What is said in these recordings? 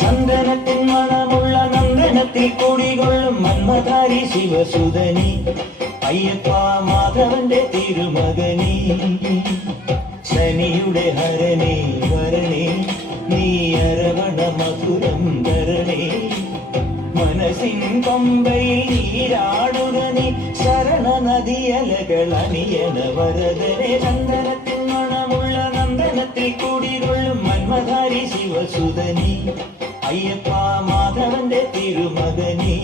ചന്ദനത്തിൻ മണമുള്ള നന്ദനത്തിൽ കുടികൊള്ളും മന്മധാരി ശിവസുതനി അയ്യപ്പ മാധവന്റെ തിരുമകനി ശനിയുടെ ഹരണേ വരണേ നീ അരവണ മധുരം ധരണേ മനസ്സിൻ പമ്പയിൽ നീരാടുക നീ ശരണ നദിയലകൾ അണിയണ വരദനെ ചന്ദനത്തിൻ മണമുള്ള നന്ദനത്തിൽ കുടികൊള്ളും മന്മധാരി ശിവസുതനി അയ്യപ്പ മാധവന്റെ തിരുമകനി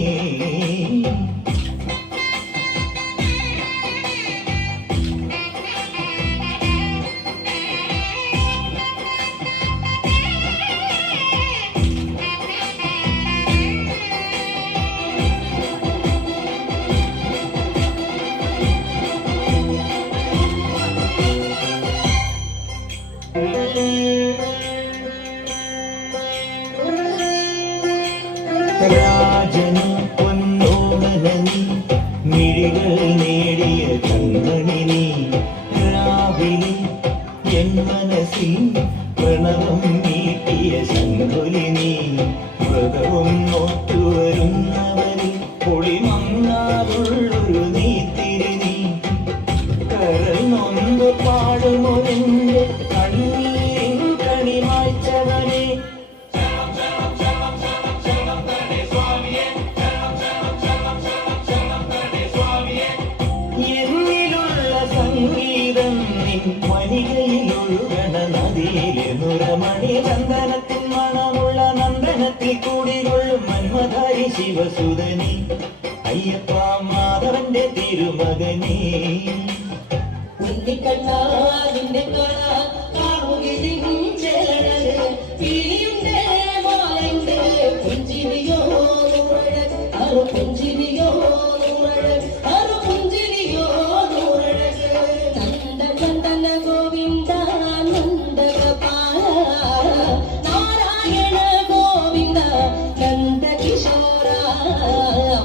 രാജനും പൊന്നോമനനി മിഴികൾ നേടിയ കൺമണി രാവിലെ എൻ മനസ്സിൽ പ്രണവം നീട്ടിയ ശങ്കുലിനി വ്രതവും നോറ്റുവരുന്നവരിൽ പൊളിമങ്ങാതുള്ളൊരു നീത്തിരി കരൽ നൊന്ത് പാടുമൊരെന്റെ കണ്ണീരിൻ കണിമായ്ച്ചവനെ എന്നിലുള്ള സംഗീതം നിൻ മനികയിലൊഴുകണ നദിയിലെ നുരമണി ചന്ദനത്തിൻ മണമുള്ള നന്ദനത്തിൽ കൂടികൊള്ളും മന്മധാരി ശിവസുതനി അയ്യപ്പ മാധവന്റെ തിരുമകനി ഉണ്ണിക്കണ്ണാതിന്റെ പുഞ്ചിരിയോ പുഞ്ചിരിയോ പുഞ്ചിരിയോ നന്ദ നന്ദന ഗോവിന്ദ നന്ദഗോപാല നാരായണ ഗോവിന്ദ നന്ദ കിശോര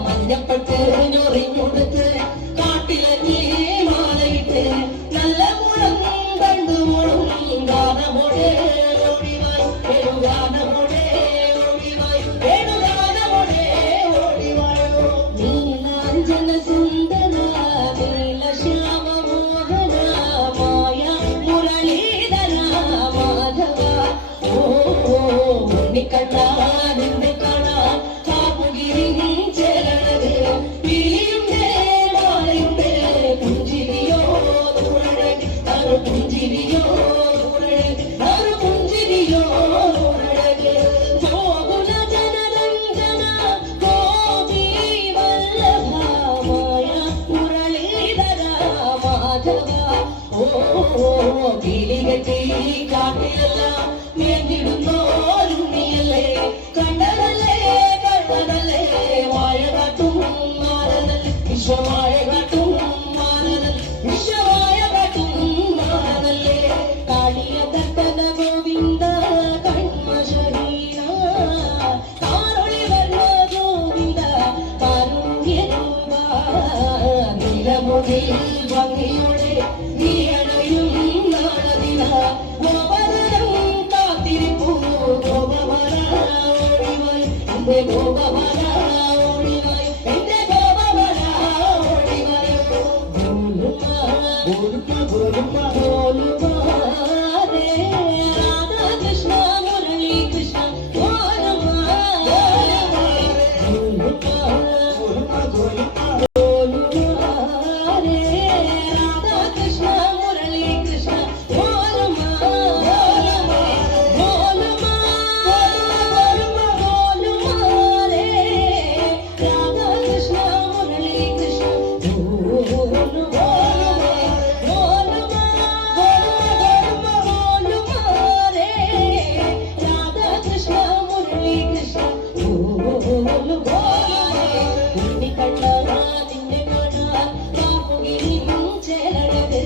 മഞ്ഞപ്പട്ട് ഞൊറിഞ്ഞുടുത്ത് കാട്ടിലഞ്ഞി മാലയിട്ട് നല്ല മുളം കണ്ടു മുളം ഗാനമോടെ ഓടിവായി ഗാനമോടെ ഓടിവായി ഗാനമോടെ ഓടിവായോ നീലാഞ്ജന സുന്ദര നീലശ്യാമ മോഹന മായ മുരളീധര മാധവ ഓ ഉണ്ണിക്കണ്ണ നിന്നെ കാണാൻ കാപ്പുകിരി ചേരണത് പിലിയുണ്ട് മാലയുണ്ട് പുഞ്ചിരിയോ പുഞ്ചിരിയോ പുഞ്ചിരിയോ ഗോകുല ജനരഞ്ജന ഗോപി വല്ലഭമായ മുരളീധര മാധവ ഓ കിളികെട്ടി കാട്ടിലെല്ലാം മേഞ്ഞിടുന്നോരുണ്ണിയല്ലേ കണ്ടതല്ലേ കണ്ടതല്ലേ വാഴ കാട്ടും മാറതൽ വിശ്വമായ കാട്ടും മാറതൽ വിശ്വമായ കാട്ടും മാറതല്ലേ കാളിയ ദത്തന ഗോവിന്ദ കൺമശരീര കാരൊളി വർണ്ണ ഗോവിന്ദ കാരുണ്യരൂപ നിലമുടിൽ ഭംഗിയോടെ നീ അണയും നാളദിന ഗോപരം കാത്തിരിപ്പൂ ഗോപമല ഓടിവായി എന്റെ ഗോപമല ഓടിവായി എന്റെ ഗോപമല ഓടിവായോ ഗോലുമാരേ രാധാകൃഷ്ണ മുരളി കൃഷ്ണ ഗോലുമാരേ രാധാകൃഷ്ണ മുരളി കൃഷ്ണ ഉണ്ണിക്കണ്ണ നിന്നെ കാണാൻ കാപ്പുകിരി ചേരണത്